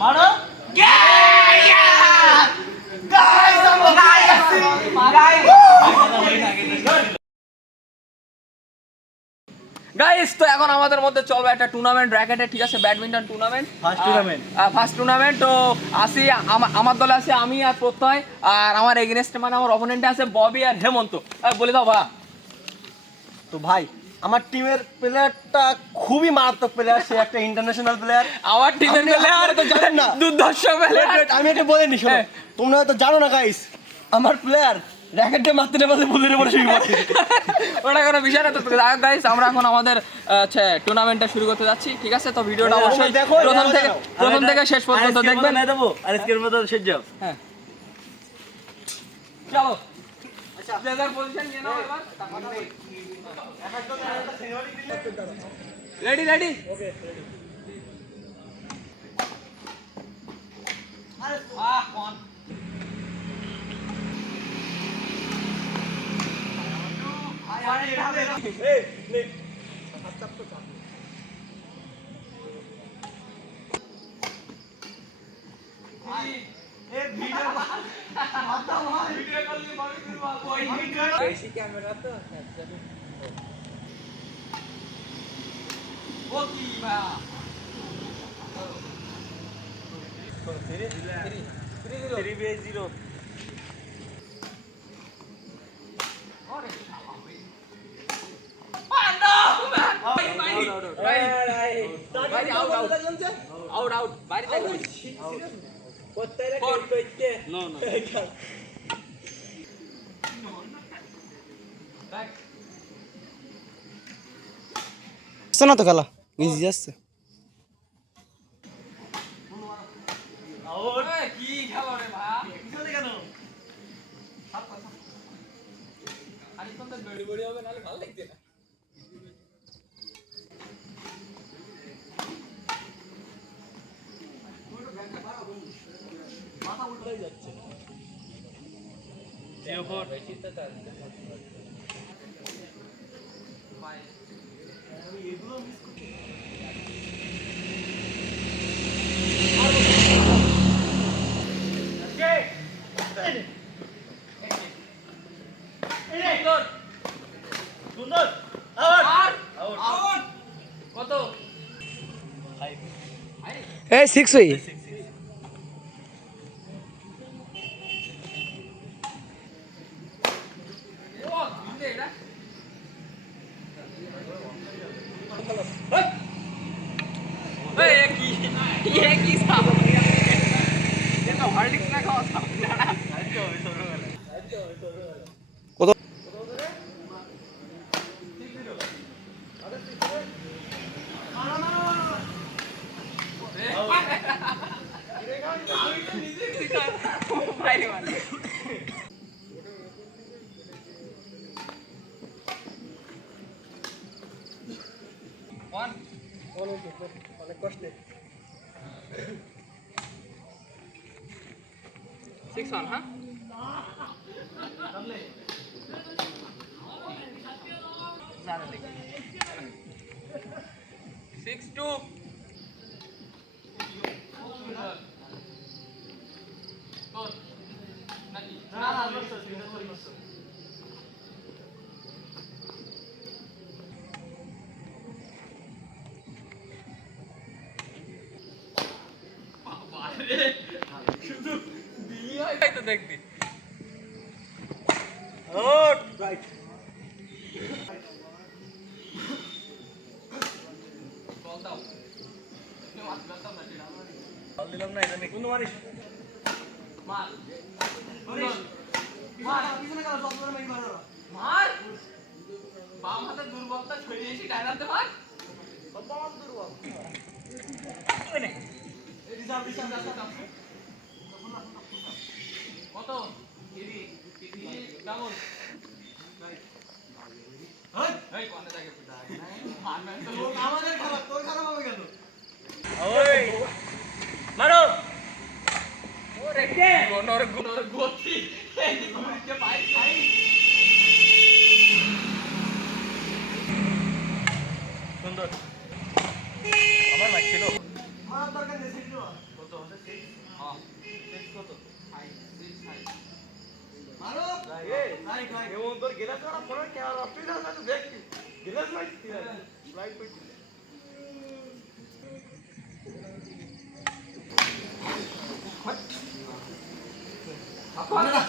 মারো গাইস তো এখন আমাদের মধ্যে চলবে একটা টুর্নামেন্ট র্যাকেটে, ঠিক আছে, ব্যাডমিন্টন টুর্নামেন্ট, ফার্স্ট টুর্নামেন্ট। তো আসি আমার দলে আছে আমি আর প্রত্যয়, আর আমার এগেইনস্টে মানে আমার অপোনেন্টে আছে ববি আর হেমন্ত। বলে দাও ভাই। তো ভাই আমার টিমের প্লেয়ারটা খুবই মারাত্মক প্লেয়ার, সে একটা ইন্টারন্যাশনাল প্লেয়ার। আমার টিমের প্লেয়ার তো জানেন না, দুর্ধর্ষ প্লেয়ার। আমি এটা বলে নি, শোনো, তোমরা হয়তো জানো না গাইস, আমার প্লেয়ার র্যাকেটে মারতে না পারলে বুলের উপরে শুয়ে পড়ে। ওটা কোনো বিষয় না। তো গাইস আমরা এখন আমাদের টুর্নামেন্টটা শুরু করতে যাচ্ছি, ঠিক আছে? তো ভিডিওটা অবশ্যই প্রথম থেকে শেষ পর্যন্ত দেখবেন। আর আজকের মতো শেষ যাও। হ্যাঁ চলো, আচ্ছা প্লেয়ার পজিশন নিয়ে নাও এবার। Ready ready okay ready. আরে কোন ক্যামেরা তো ও কি ভাই 3-0 আউট বাইরে থাকবে। না তো খেলা ইজি যাচ্ছে। কি খেলো রে ভাই? কেন আরে কোন তো বড়ি বড়ি হবে, নালে ভালো লাগবে না। মাথা উল্টো হয়ে যাচ্ছে। 0-4 বেশি তো চলছে ভাই। আমি এগুলো মিস করছি। সুন্দর আউট আউট কত? এই 6 হই ও দিতে এটা ये की साहब ये तो हॉर्लिक्स ना खाओ साहब কত অনেক কষ্টে 6-1 huh? ज़्यादा लेकिन 6-2 শুধু দিয়ে হয় তো দেখবি আউট রাইট বল দাও তুমি মাছ দাও না এটা বল দিলাম না, এটা কোন মারিস মার মারিস মার পিছনে গেল সব ধরে মেরে মারো মার বাম হাতে দুর্বলতা ছড়িয়ে এসে ডাইনাতে মার বাম দুর্বল ওই নে এই রিজার্ভ কত ইরি ডাবল এই কোনে থাকে ফুটা মারবেন তো লোক আমাদের খারাপ, তোর খারাপ হবে কেন? ওই মারো ওরে কে গনর গতি এই গুলিতে পাই খাই সুন্দর আমার ম্যাচ ছিল। দরকার নেই সিট নাও কত হচ্ছে 6 হ্যাঁ 6 কত 5 6 5 মারো নাই এমন তোর গেলাস ওরা ফোনের ক্যামেরা অফ করে দাও দেখ গেলাস নাই লাইট করতে আপন না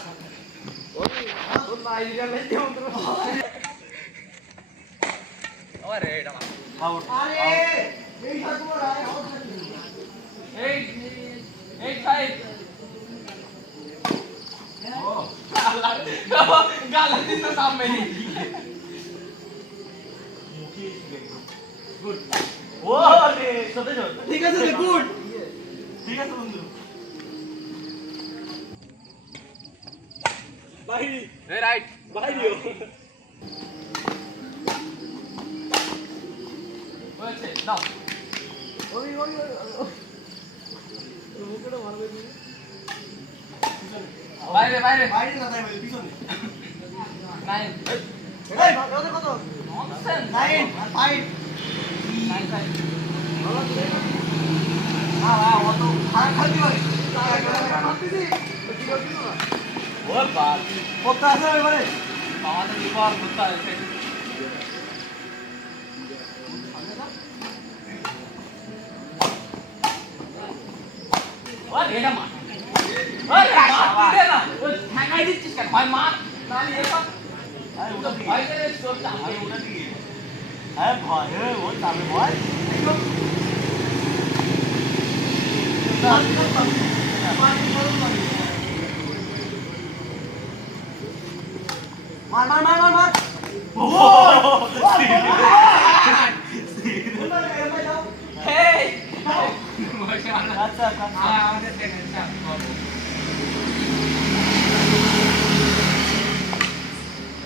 তোর লাইট গেলে কেমন তোর আরে এটা মা আউট আরে এই থাকবো আরে আউট থাকবো 8 5 গালা দিতে সামনে ও রে সতে চল ঠিক আছে রে গুড ঠিক আছে বন্ধু ভাই এই রাইট ভাই দিও হয়েছে নাও ওই মুখটা মারবে তুমি বাইরে বাইরে বাইরে না তাই বলি পিছনে 9 এই কত কত ননসেন্স 9 আর 5 9 5 হ্যাঁ ও তো খারাপ খালি হয় ও বাল কত আছে এবারে আমাদের বিপদ করতে আছে ওই এটা মার ওই মার দে না ওই ঠ্যাঙ্গাই দিচ্ছিস কেন ভাই মার না নিয়ে তো আরে ওটা দিকে ভাই রে চলটা আরে ওটা দিকে হ্যাঁ ভয় ও তাবে ভয় মার মার মার মার মার ও হেই আচ্ছা আচ্ছা আমাদের দেখেন চাপ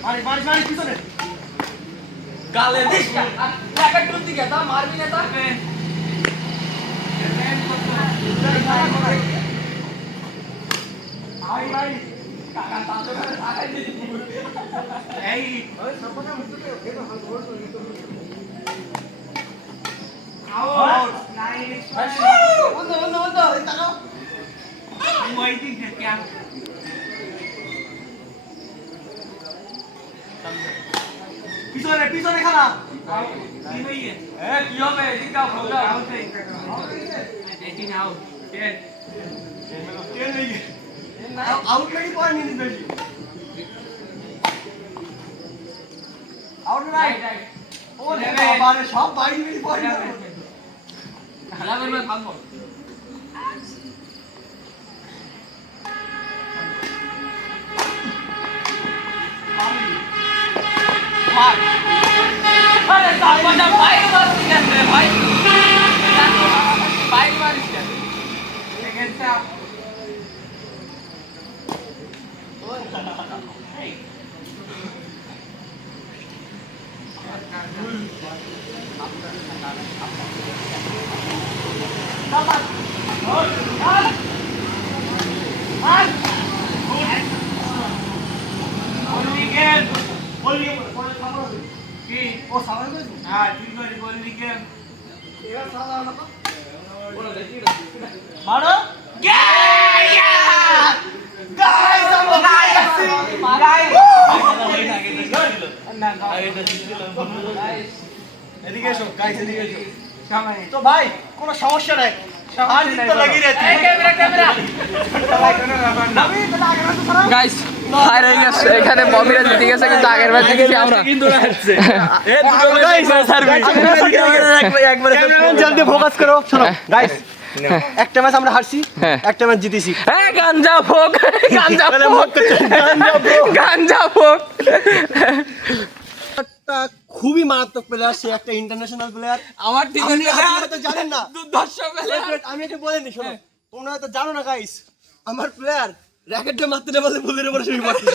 মারি মারি মারি পিছনে গালে দিস না প্যাকেট টুল দিকে তা মারবি না তা মারি মারি কাকা তাতে করে টাকা দিয়ে এই আউট বন্ধ বন্ধ বন্ধ এই তাকাও ওয়েটিং है क्या পিছনে পিছনে খেলা কি হইছে এ কি হবে এদিকটা ভোগা আউট হই দেখি নাও টেন আউট লাগি পয়েন্ট নিতে বেশি আউট রাইট রাইট ও রে বাবা রে সব 22 মিনিট পয়েন্ট খেলা করবে থামবো ভাই আরে তারপরে বাইক মারছিস কেন রে ভাই বাইক মারিস কেন এখানটা ও সামনে কইছি এবার সাদা না তো মারো গাইস আমরা এদিকে এসো গাইস এদিকে এসো তো ভাই কোনো সমস্যা নাই আর জিত তো লাগি রে গাইস হার হয়ে গেছে এখানে ববিরা জিতে গেছে কিন্তু আগের ম্যাচ জিতেছি আমরা কিন্তু হারছে এ দুটো গাইস সার্ভিস একবার ক্যামেরাম্যান জলদি ফোকাস করো শোনো গাইস একটা ম্যাচ আমরা হারছি একটা ম্যাচ জিতেছি এ গাঞ্জা ফোক গাঞ্জা মানে ফোক গাঞ্জা ফোক একটা খুবই মারাত্মক প্লেয়ার সে একটা ইন্টারন্যাশনাল প্লেয়ার আমার টিমের আপনি হয়তো জানেন না দুর্ধর্ষ প্লেয়ার আমি এটা বলে নি শোনো তোমরা হয়তো জানো না গাইস আমার প্লেয়ার র‍্যাকেটটা মারতে না বলে বুলের উপরে শুয়ে পড়ছে